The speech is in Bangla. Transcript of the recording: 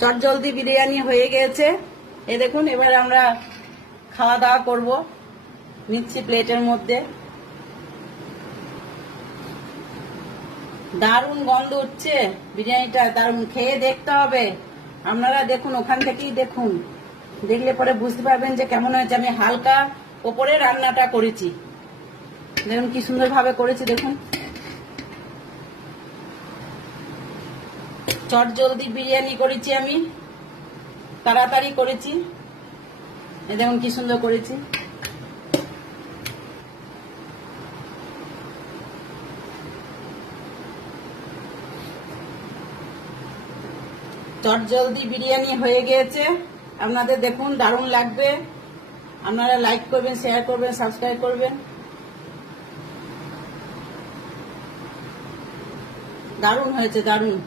চটজলদি বিরিয়ানি হয়ে গেছে। এই দেখুন, এবার আমরা খাওয়া দাওয়া করব। নিচ্ছি প্লেটের মধ্যে। দারুণ গন্ধ উঠছে বিরিয়ানিটা, দারুণ। খেয়ে দেখতে হবে। আপনারা দেখুন, ওখান থেকেই দেখুন, দেখলে পরে বুঝতে পারবেন যে কেমন হয়েছে। আমি হালকা ওপরে রান্নাটা করেছি, দেখুন কি সুন্দর ভাবে করেছি। দেখুন, চটজলদি বিরিয়ানি করেছি আমি, তাড়াতাড়ি করেছি। দেখুন কি সুন্দর করেছি। চটজলদি বিরিয়ানি হয়ে গিয়েছে আপনাদের। দেখুন, দারুণ লাগবে। আপনারা লাইক করবেন, শেয়ার করবেন, সাবস্ক্রাইব করবেন। দারুণ হয়েছে, দারুণ।